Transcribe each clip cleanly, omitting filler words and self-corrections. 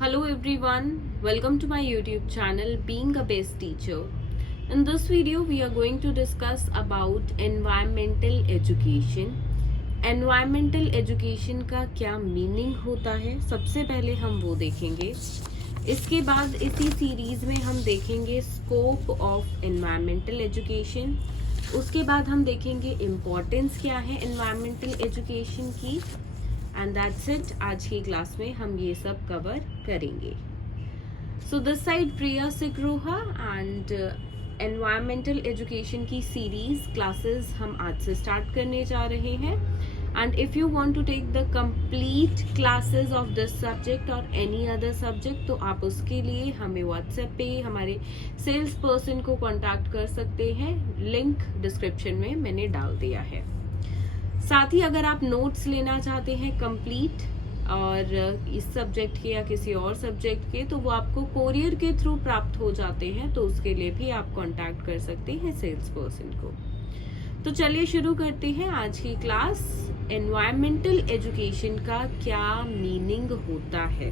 Hello everyone, welcome to my YouTube channel Being a Best Teacher. In this video we are going to discuss about environmental education. Environmental education का क्या meaning होता है, सबसे पहले हम वो देखेंगे. इसके बाद इसी सीरीज में हम देखेंगे स्कोप ऑफ एनवायरमेंटल एजुकेशन. उसके बाद हम देखेंगे इम्पोर्टेंस क्या है एनवायरमेंटल एजुकेशन की. And that's it. आज की क्लास में हम ये सब कवर करेंगे. So this side Priya Sikroha and environmental education की सीरीज क्लासेस हम आज से स्टार्ट करने जा रहे हैं. And if you want to take the complete classes of this subject और एनी अदर सब्जेक्ट तो आप उसके लिए हमें व्हाट्सएप पे हमारे सेल्स पर्सन को कांटेक्ट कर सकते हैं. लिंक डिस्क्रिप्शन में मैंने डाल दिया है. साथ ही अगर आप नोट्स लेना चाहते हैं कंप्लीट और इस सब्जेक्ट के या किसी और सब्जेक्ट के तो वो आपको कोरियर के थ्रू प्राप्त हो जाते हैं, तो उसके लिए भी आप कांटेक्ट कर सकते हैं सेल्स पर्सन को. तो चलिए शुरू करते हैं आज की क्लास. एनवायरमेंटल एजुकेशन का क्या मीनिंग होता है.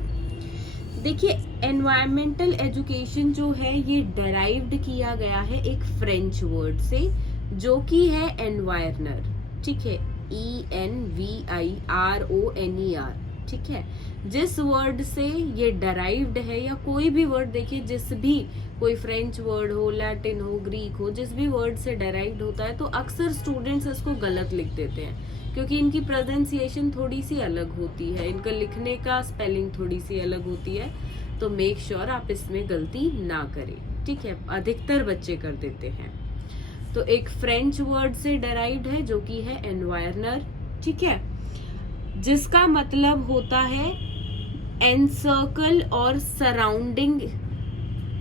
देखिए, एनवायरमेंटल एजुकेशन जो है ये डेराइव्ड किया गया है एक फ्रेंच वर्ड से जो कि है एनवायरनर. ठीक है, ENVIRONER. ठीक है, जिस वर्ड से ये डराइव्ड है या कोई भी वर्ड देखिए, जिस भी कोई फ्रेंच वर्ड हो, लैटिन हो, ग्रीक हो, जिस भी वर्ड से डराइव्ड होता है तो अक्सर स्टूडेंट्स इसको गलत लिख देते हैं क्योंकि इनकी प्रोनाउंसिएशन थोड़ी सी अलग होती है, इनका लिखने का स्पेलिंग थोड़ी सी अलग होती है. तो मेक श्योर आप इसमें गलती ना करें. ठीक है, अधिकतर बच्चे कर देते हैं. तो एक फ्रेंच वर्ड से डराइव्ड है जो कि है एनवायरनर. ठीक है, जिसका मतलब होता है एनसर्कल और surrounding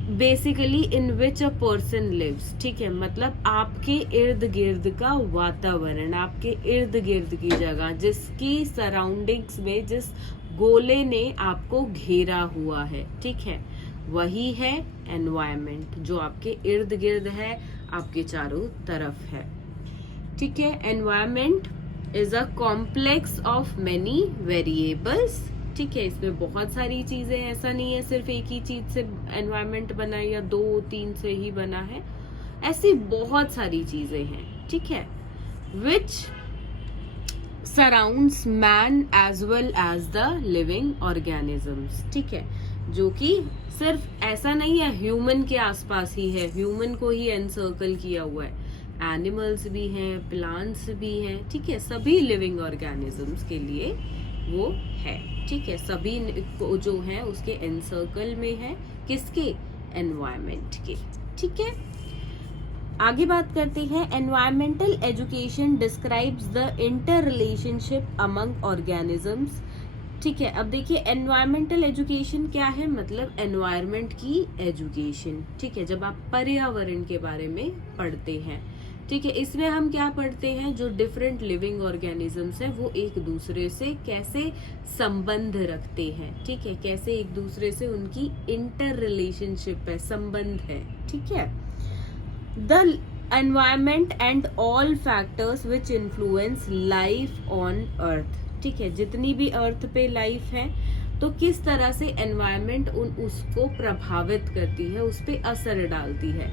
basically in which a person lives. ठीक है, मतलब आपके इर्द गिर्द का वातावरण, आपके इर्द गिर्द की जगह, जिसकी सराउंडिंग्स में जिस गोले ने आपको घेरा हुआ है. ठीक है, वही है एनवायरमेंट जो आपके इर्द गिर्द है, आपके चारों तरफ है. ठीक है, environment is a complex of many variables. ठीक है, इसमें बहुत सारी चीजें, ऐसा नहीं है सिर्फ एक ही चीज से एनवायरमेंट बना है या 2-3 से ही बना है. ऐसी बहुत सारी चीजें हैं. ठीक है, which surrounds man as well as the living organisms. ठीक है, जो कि सिर्फ ऐसा नहीं है ह्यूमन के आसपास ही है, ह्यूमन को ही एनसर्कल किया हुआ है. एनिमल्स भी हैं, प्लांट्स भी हैं. ठीक है, सभी लिविंग ऑर्गेनिजम्स के लिए वो है. ठीक है, सभी को जो है उसके एनसर्कल में है, किसके, एनवायरमेंट के. ठीक है, आगे बात करते हैं. Environmental education describes the inter relationship among organisms. ठीक है, अब देखिए एनवायरमेंटल एजुकेशन क्या है, मतलब एनवायरमेंट की एजुकेशन. ठीक है, जब आप पर्यावरण के बारे में पढ़ते हैं. ठीक है, इसमें हम क्या पढ़ते हैं, जो डिफरेंट लिविंग ऑर्गेनिजम्स हैं वो एक दूसरे से कैसे संबंध रखते हैं. ठीक है, कैसे एक दूसरे से उनकी इंटर रिलेशनशिप है, संबंध है. ठीक है, the environment and all factors which influence life on earth. ठीक है, जितनी भी अर्थ पे लाइफ है तो किस तरह से एनवायरमेंट उसको प्रभावित करती है, उस पे असर डालती है.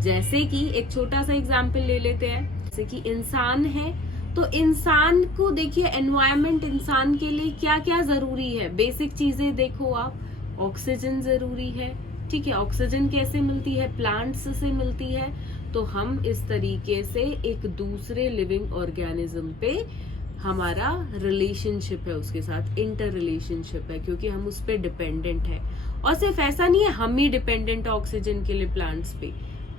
जैसे कि एक छोटा सा एग्जाम्पल ले लेते हैं, जैसे कि इंसान है तो इंसान को देखिए एनवायरमेंट इंसान के लिए क्या क्या जरूरी है. बेसिक चीजें देखो आप, ऑक्सीजन जरूरी है. ठीक है, ऑक्सीजन कैसे मिलती है, प्लांट्स से मिलती है. तो हम इस तरीके से एक दूसरे लिविंग ऑर्गेनिज्म पे हमारा रिलेशनशिप है, उसके साथ इंटर रिलेशनशिप है, क्योंकि हम उस पर डिपेंडेंट है. और सिर्फ ऐसा नहीं है हम ही डिपेंडेंट है ऑक्सीजन के लिए प्लांट्स पे,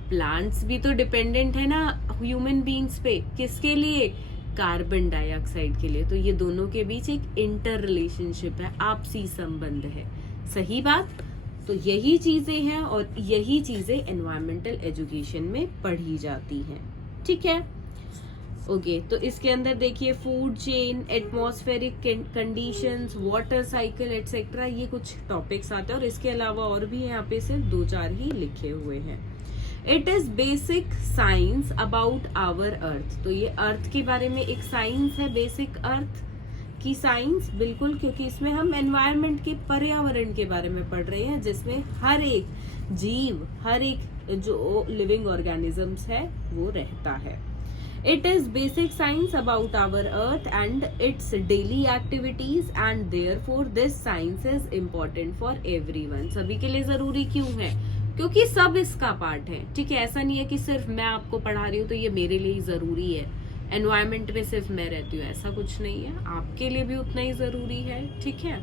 प्लांट्स भी तो डिपेंडेंट है ना ह्यूमन बीइंग्स पे. किसके लिए, कार्बन डाइऑक्साइड के लिए. तो ये दोनों के बीच एक इंटर रिलेशनशिप है, आपसी संबंध है. सही बात. तो यही चीजें हैं और यही चीजें एनवायरमेंटल एजुकेशन में पढ़ी जाती हैं. ठीक है, ओके. तो इसके अंदर देखिए food chain, atmospheric conditions, water cycle etcetera, ये कुछ टॉपिक्स आते हैं और इसके अलावा और भी यहाँ पे सिर्फ 2-4 ही लिखे हुए हैं. It is basic science about our earth. तो ये अर्थ के बारे में एक साइंस है, बेसिक अर्थ कि साइंस बिल्कुल, क्योंकि इसमें हम एनवायरनमेंट के, पर्यावरण के बारे में पढ़ रहे हैं, जिसमें हर एक जीव, हर एक जो लिविंग ऑर्गेनिजम्स है वो रहता है। It is basic science about our earth and its daily activities, and therefore this science is important for everyone. सभी के लिए जरूरी क्यों है? क्योंकि सब इसका पार्ट है, ठीक है। ऐसा नहीं है कि सिर्फ मैं आपको पढ़ा रही हूँ तो ये मेरे लिए ही जरूरी है, एनवायरमेंट में सिर्फ मैं रहती हूँ, ऐसा कुछ नहीं है, आपके लिए भी उतना ही जरूरी है, ठीक है।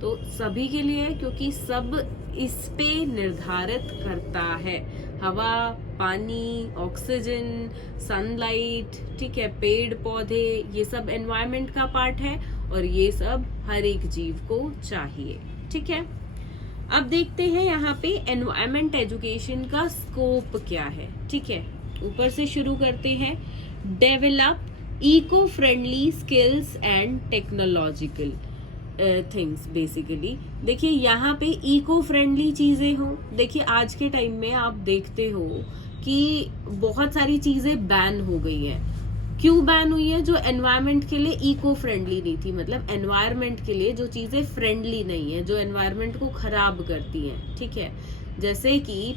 तो सभी के लिए, क्योंकि सब इस पे निर्धारित करता है, हवा, पानी, ऑक्सीजन, सनलाइट, ठीक है, पेड़ पौधे, ये सब एनवायरनमेंट का पार्ट है और ये सब हर एक जीव को चाहिए, ठीक है। अब देखते हैं यहाँ पे एनवायरनमेंट एजुकेशन का स्कोप क्या है, ठीक है। ऊपर से शुरू करते हैं। Develop eco friendly skills and technological things. Basically देखिए यहाँ पे इको फ्रेंडली चीजें हो। देखिए आज के टाइम में आप देखते हो कि बहुत सारी चीजें बैन हो गई है। क्यों बैन हुई है? जो एनवायरनमेंट के लिए इको फ्रेंडली नहीं थी, मतलब एनवायरनमेंट के लिए जो चीजें फ्रेंडली नहीं है, जो एनवायरनमेंट को खराब करती हैं, ठीक है। जैसे कि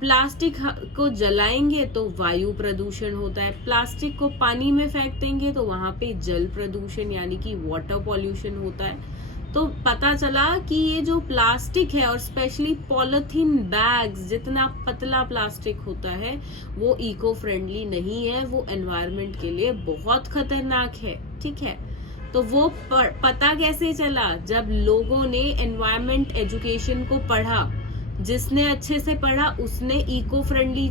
प्लास्टिक को जलाएंगे तो वायु प्रदूषण होता है, प्लास्टिक को पानी में फेंक देंगे तो वहां पे जल प्रदूषण यानी कि वाटर पॉल्यूशन होता है। तो पता चला कि ये जो प्लास्टिक है और स्पेशली पॉलिथीन बैग्स, जितना पतला प्लास्टिक होता है वो इको फ्रेंडली नहीं है, वो एनवायरनमेंट के लिए बहुत खतरनाक है, ठीक है। तो वो पता कैसे चला? जब लोगों ने एनवायरनमेंट एजुकेशन को पढ़ा, जिसने अच्छे से पढ़ा उसने इको फ्रेंडली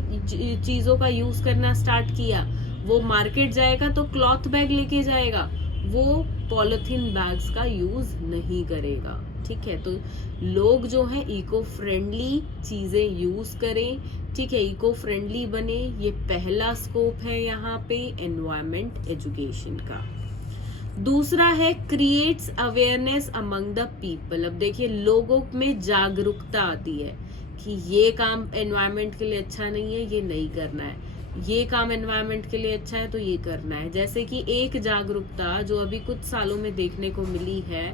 चीजों का यूज करना स्टार्ट किया। वो मार्केट जाएगा तो क्लॉथ बैग लेके जाएगा, वो पॉलिथीन बैग्स का यूज नहीं करेगा, ठीक है। तो लोग जो है इको फ्रेंडली चीजें यूज करें, ठीक है, इको फ्रेंडली बने। ये पहला स्कोप है यहाँ पे एनवायरनमेंट एजुकेशन का। दूसरा है creates awareness among the people. अब देखिए लोगों में जागरूकता आती है कि ये काम एनवायरनमेंट के लिए अच्छा नहीं है, ये नहीं करना है, ये काम एनवायरनमेंट के लिए अच्छा है तो ये करना है। जैसे कि एक जागरूकता जो अभी कुछ सालों में देखने को मिली है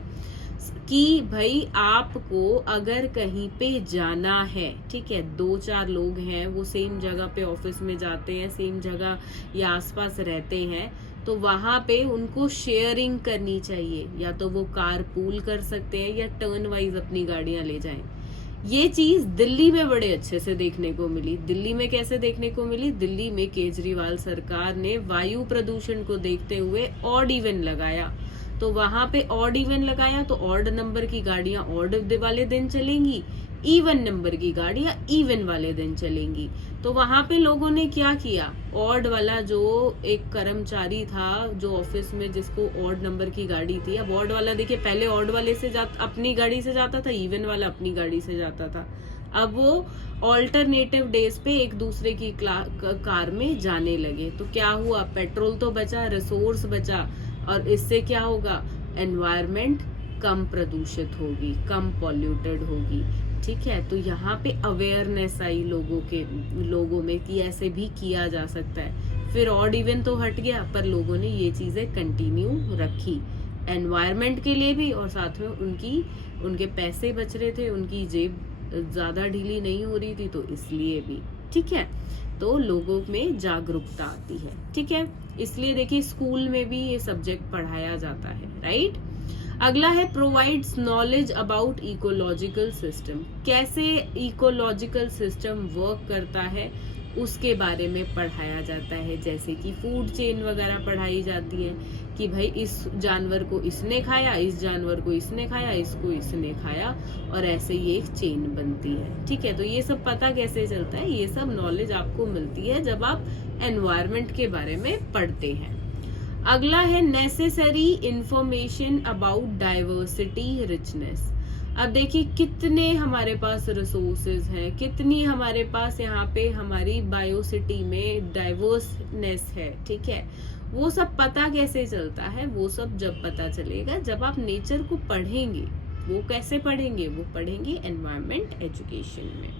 कि भाई आपको अगर कहीं पे जाना है, ठीक है, 2-4 लोग हैं, वो सेम जगह पे ऑफिस में जाते हैं, सेम जगह या आसपास रहते हैं, तो वहां पे उनको शेयरिंग करनी चाहिए, या तो वो कार पूल कर सकते हैं या टर्न वाइज अपनी गाड़ियां ले जाएं। ये चीज दिल्ली में बड़े अच्छे से देखने को मिली। दिल्ली में कैसे देखने को मिली? दिल्ली में केजरीवाल सरकार ने वायु प्रदूषण को देखते हुए ऑड इवन लगाया, तो वहां पे ऑड इवन लगाया तो ऑड नंबर की गाड़ियां ऑड वाले दिन चलेंगी, इवन नंबर की गाड़ियां इवन वाले दिन चलेंगी। तो वहां पे लोगों ने क्या किया, ऑड वाला जो एक कर्मचारी था जो ऑफिस में, जिसको ऑड नंबर की गाड़ी थी, अब ऑड वाला देखिए पहले ऑड वाले से अपनी गाड़ी से जाता था, इवन वाला अपनी गाड़ी से जाता था, अब वो ऑल्टरनेटिव डेज पे एक दूसरे की कार में जाने लगे। तो क्या हुआ? पेट्रोल तो बचा, रिसोर्स बचा, और इससे क्या होगा? एनवायरनमेंट कम प्रदूषित होगी, कम पॉल्यूटेड होगी, ठीक है। तो यहाँ पे अवेयरनेस आई लोगों में कि ऐसे भी किया जा सकता है। फिर ऑड इवन तो हट गया, पर लोगों ने ये चीजें कंटिन्यू रखी एनवायरनमेंट के लिए भी, और साथ में उनके पैसे बच रहे थे, उनकी जेब ज्यादा ढीली नहीं हो रही थी, तो इसलिए भी, ठीक है। तो लोगों में जागरूकता आती है, ठीक है। इसलिए देखिए स्कूल में भी ये सब्जेक्ट पढ़ाया जाता है, राइट। अगला है provides knowledge about ecological system. कैसे इकोलॉजिकल सिस्टम वर्क करता है उसके बारे में पढ़ाया जाता है। जैसे कि फूड चेन वगैरह पढ़ाई जाती है कि भाई इस जानवर को इसने खाया, इस जानवर को इसने खाया, इसको इसने खाया, और ऐसे ये एक चेन बनती है, ठीक है। तो ये सब पता कैसे चलता है? ये सब नॉलेज आपको मिलती है जब आप एनवायरनमेंट के बारे में पढ़ते हैं। अगला है necessary information about diversity richness. अब देखिए कितने हमारे पास रिसोर्सेज हैं, कितनी हमारे पास यहाँ पे हमारी बायोसिटी में डाइवर्सनेस है, ठीक है। वो सब पता कैसे चलता है? वो सब जब पता चलेगा जब आप नेचर को पढ़ेंगे। वो कैसे पढ़ेंगे? वो पढ़ेंगे एनवायरनमेंट एजुकेशन में।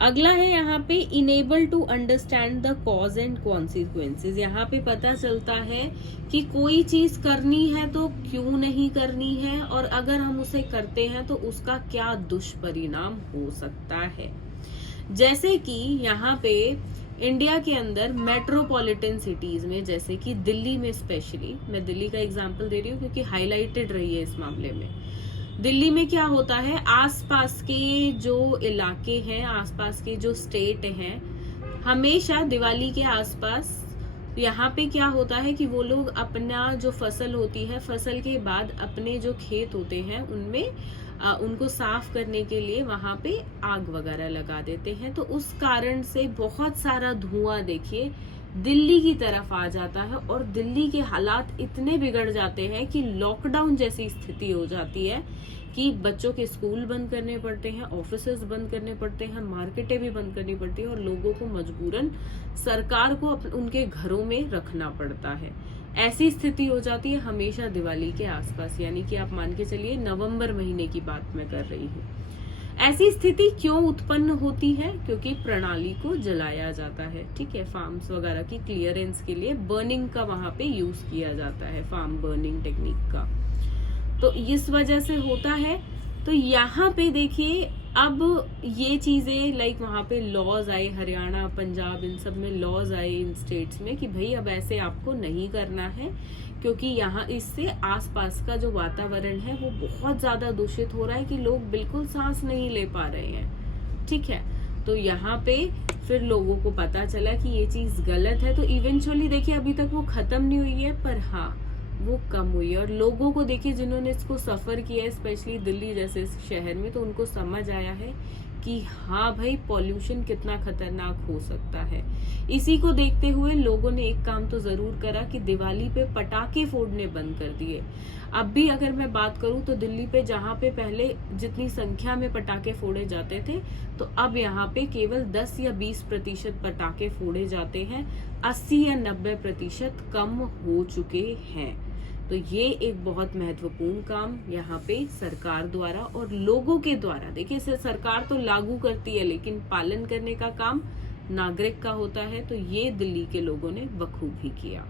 अगला है यहाँ पे enable to understand the cause and consequences. यहाँ पे पता चलता है कि कोई चीज करनी है तो क्यों नहीं करनी है, और अगर हम उसे करते हैं तो उसका क्या दुष्परिणाम हो सकता है। जैसे कि यहाँ पे इंडिया के अंदर मेट्रोपॉलिटन सिटीज में, जैसे कि दिल्ली में स्पेशली, मैं दिल्ली का एग्जांपल दे रही हूँ क्योंकि हाईलाइटेड रही है इस मामले में। दिल्ली में क्या होता है, आसपास के जो इलाके हैं, आसपास के जो स्टेट हैं, हमेशा दिवाली के आसपास यहाँ पे क्या होता है कि वो लोग अपना जो फसल होती है, फसल के बाद अपने जो खेत होते हैं उनमें उनको साफ करने के लिए वहां पे आग वगैरह लगा देते हैं। तो उस कारण से बहुत सारा धुआं देखिए दिल्ली की तरफ आ जाता है, और दिल्ली के हालात इतने बिगड़ जाते हैं कि लॉकडाउन जैसी स्थिति हो जाती है कि बच्चों के स्कूल बंद करने पड़ते हैं, ऑफिसेज बंद करने पड़ते हैं, मार्केटें भी बंद करनी पड़ती है, और लोगों को मजबूरन सरकार को उनके घरों में रखना पड़ता है। ऐसी स्थिति हो जाती है हमेशा दिवाली के आसपास, यानी कि आप मान के चलिए नवंबर महीने की बात मैं कर रही हूँ। ऐसी स्थिति क्यों उत्पन्न होती है, क्योंकि प्रणाली को जलाया जाता है, ठीक है, फार्म्स वगैरह की क्लियरेंस के लिए बर्निंग का वहां पे यूज किया जाता है, फार्म बर्निंग टेक्निक का, तो इस वजह से होता है। तो यहाँ पे देखिए अब ये चीजें लाइक वहां पे लॉज आए, हरियाणा, पंजाब, इन सब में लॉज आए इन स्टेट्स में कि भाई अब ऐसे आपको नहीं करना है, क्योंकि यहाँ इससे आसपास का जो वातावरण है वो बहुत ज्यादा दूषित हो रहा है कि लोग बिल्कुल सांस नहीं ले पा रहे हैं, ठीक है। तो यहाँ पे फिर लोगों को पता चला कि ये चीज गलत है, तो इवेंचुअली देखिए अभी तक वो खत्म नहीं हुई है, पर हाँ वो कम हुई है। और लोगों को देखिए जिन्होंने इसको सफर किया है, स्पेशली दिल्ली जैसे शहर में, तो उनको समझ आया है कि हाँ भाई पॉल्यूशन कितना खतरनाक हो सकता है। इसी को देखते हुए लोगों ने एक काम तो जरूर करा कि दिवाली पे पटाखे फोड़ने बंद कर दिए। अब भी अगर मैं बात करूं तो दिल्ली पे जहाँ पे पहले जितनी संख्या में पटाखे फोड़े जाते थे, तो अब यहाँ पे केवल 10 या 20% पटाखे फोड़े जाते हैं, 80 या 90% कम हो चुके हैं। तो ये एक बहुत महत्वपूर्ण काम यहाँ पे सरकार द्वारा और लोगों के द्वारा, देखिए सरकार तो लागू करती है लेकिन पालन करने का काम नागरिक का होता है, तो ये दिल्ली के लोगों ने बखूबी किया।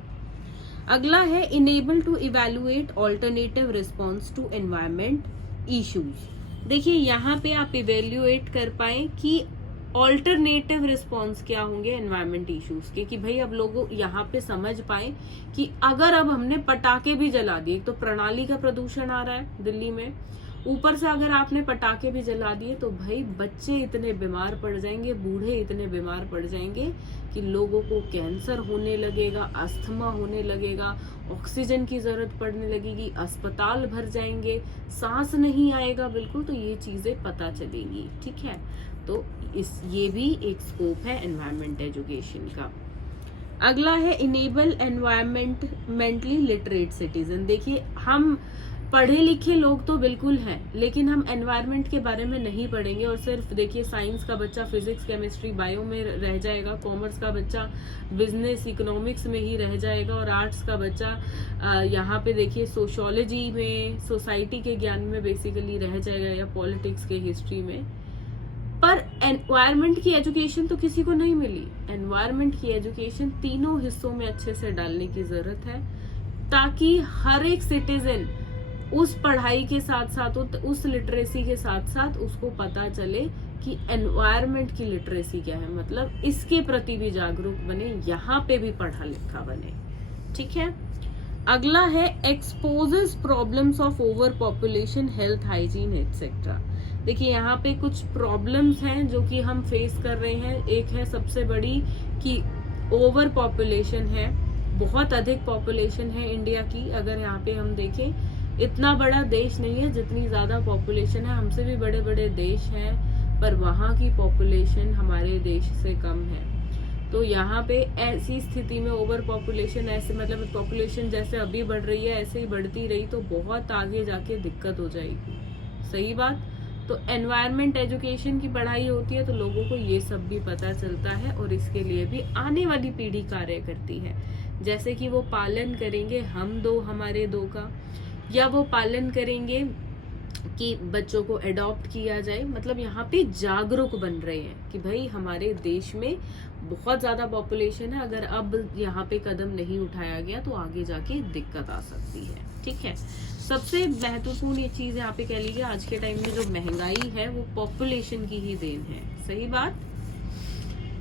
अगला है enable to evaluate alternative response to environment issues. देखिए यहाँ पे आप इवेल्युएट कर पाए कि ऑल्टरनेटिव रिस्पॉन्स क्या होंगे एनवायरमेंट इश्यूज के, कि भाई अब लोग यहाँ पे समझ पाए कि अगर अब हमने पटाखे भी जला दिए तो प्रणाली का प्रदूषण आ रहा है दिल्ली में, ऊपर से अगर आपने पटाखे भी जला दिए तो भाई बच्चे इतने बीमार पड़ जाएंगे, बूढ़े इतने बीमार पड़ जाएंगे कि लोगों को कैंसर होने लगेगा, अस्थमा होने लगेगा, ऑक्सीजन की जरूरत पड़ने लगेगी, अस्पताल भर जाएंगे, सांस नहीं आएगा बिल्कुल। तो ये चीजें पता चलेंगी, ठीक है। तो ये भी एक स्कोप है एनवायरमेंट एजुकेशन का। अगला है इनेबल एनवायरमेंटली लिटरेट सिटीजन। देखिए हम पढ़े लिखे लोग तो बिल्कुल हैं, लेकिन हम एनवायरनमेंट के बारे में नहीं पढ़ेंगे और सिर्फ देखिए साइंस का बच्चा फिजिक्स, केमिस्ट्री, बायो में रह जाएगा, कॉमर्स का बच्चा बिजनेस, इकोनॉमिक्स में ही रह जाएगा, और आर्ट्स का बच्चा यहाँ पे देखिए सोशियोलॉजी में, सोसाइटी के ज्ञान में बेसिकली रह जाएगा, या पॉलिटिक्स के हिस्ट्री में। पर एनवायरनमेंट की एजुकेशन तो किसी को नहीं मिली। एनवायरनमेंट की एजुकेशन तीनों हिस्सों में अच्छे से डालने की जरूरत है, ताकि हर एक सिटीजन उस पढ़ाई के साथ साथ, उस लिटरेसी के साथ साथ उसको पता चले कि एनवायरनमेंट की लिटरेसी क्या है, मतलब इसके प्रति भी जागरूक बने, यहाँ पे भी पढ़ा लिखा बने, ठीक है। अगला है exposes problems of over population, health, hygiene etcetera. देखिए यहाँ पे कुछ प्रॉब्लम्स हैं जो कि हम फेस कर रहे हैं। एक है सबसे बड़ी कि ओवर पॉपुलेशन है, बहुत अधिक पॉपुलेशन है इंडिया की। अगर यहाँ पे हम देखें, इतना बड़ा देश नहीं है जितनी ज्यादा पॉपुलेशन है, हमसे भी बड़े बड़े देश हैं, पर वहाँ की पॉपुलेशन हमारे देश से कम है। तो यहाँ पे ऐसी स्थिति में ओवर पॉपुलेशन, ऐसे मतलब पॉपुलेशन जैसे अभी बढ़ रही है ऐसे ही बढ़ती रही तो बहुत आगे जाके दिक्कत हो जाएगी, सही बात। तो एनवायरनमेंट एजुकेशन की पढ़ाई होती है तो लोगों को ये सब भी पता चलता है, और इसके लिए भी आने वाली पीढ़ी कार्य करती है। जैसे कि वो पालन करेंगे हम दो हमारे दो का, या वो पालन करेंगे कि बच्चों को अडॉप्ट किया जाए, मतलब यहाँ पे जागरूक बन रहे हैं कि भाई हमारे देश में बहुत ज्यादा पॉपुलेशन है, अगर अब यहाँ पे कदम नहीं उठाया गया तो आगे जाके दिक्कत आ सकती है। ठीक है, सबसे महत्वपूर्ण ये चीज यहाँ पे कह लीजिए, आज के टाइम में जो महंगाई है वो पॉपुलेशन की ही देन है। सही बात।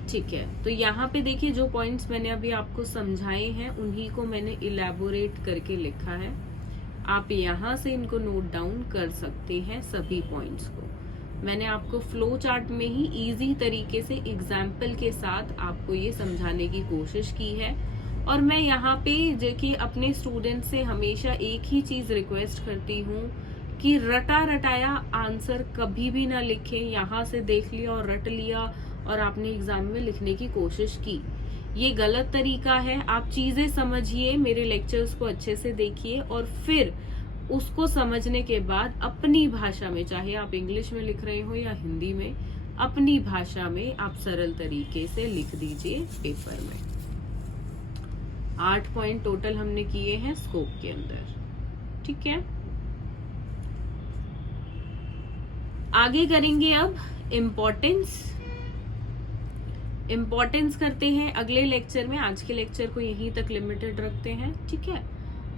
ठीक है, तो यहाँ पे देखिए जो पॉइंट्स मैंने अभी आपको समझाए हैं उन्हीं को मैंने इलेबोरेट करके लिखा है। आप यहाँ से इनको नोट डाउन कर सकते हैं सभी पॉइंट्स को। मैंने आपको फ्लो चार्ट में ही इजी तरीके से एग्जाम्पल के साथ आपको ये समझाने की कोशिश की है। और मैं यहाँ पे देखिए अपने स्टूडेंट से हमेशा एक ही चीज रिक्वेस्ट करती हूँ कि रटा रटाया आंसर कभी भी ना लिखें। यहाँ से देख लिया और रट लिया और आपने एग्जाम में लिखने की कोशिश की, ये गलत तरीका है। आप चीजें समझिए, मेरे लेक्चर्स को अच्छे से देखिए और फिर उसको समझने के बाद अपनी भाषा में, चाहे आप इंग्लिश में लिख रहे हो या हिंदी में, अपनी भाषा में आप सरल तरीके से लिख दीजिए पेपर में। 8 पॉइंट टोटल हमने किए हैं स्कोप के अंदर। ठीक है, आगे करेंगे अब इम्पोर्टेंस करते हैं अगले लेक्चर में। आज के लेक्चर को यहीं तक लिमिटेड रखते हैं। ठीक है,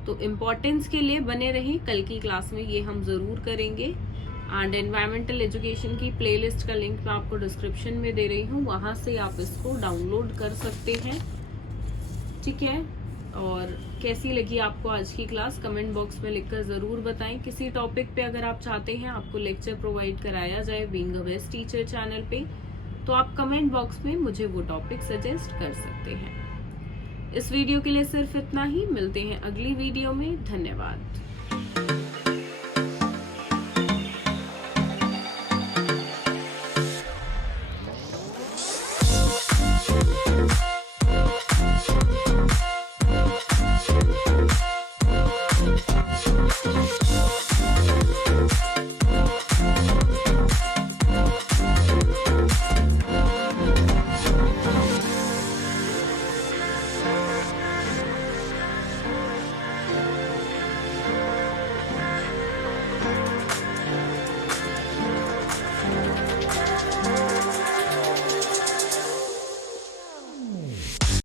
तो इम्पोर्टेंस के लिए बने रहें, कल की क्लास में ये हम जरूर करेंगे। एंड एनवायरमेंटल एजुकेशन की प्लेलिस्ट का लिंक मैं आपको डिस्क्रिप्शन में दे रही हूँ, वहां से आप इसको डाउनलोड कर सकते हैं। ठीक है, और कैसी लगी आपको आज की क्लास कमेंट बॉक्स में लिखकर जरूर बताएं। किसी टॉपिक पे अगर आप चाहते हैं आपको लेक्चर प्रोवाइड कराया जाए being a best teacher channel पे, तो आप कमेंट बॉक्स में मुझे वो टॉपिक सजेस्ट कर सकते हैं। इस वीडियो के लिए सिर्फ इतना ही, मिलते हैं अगली वीडियो में। धन्यवाद।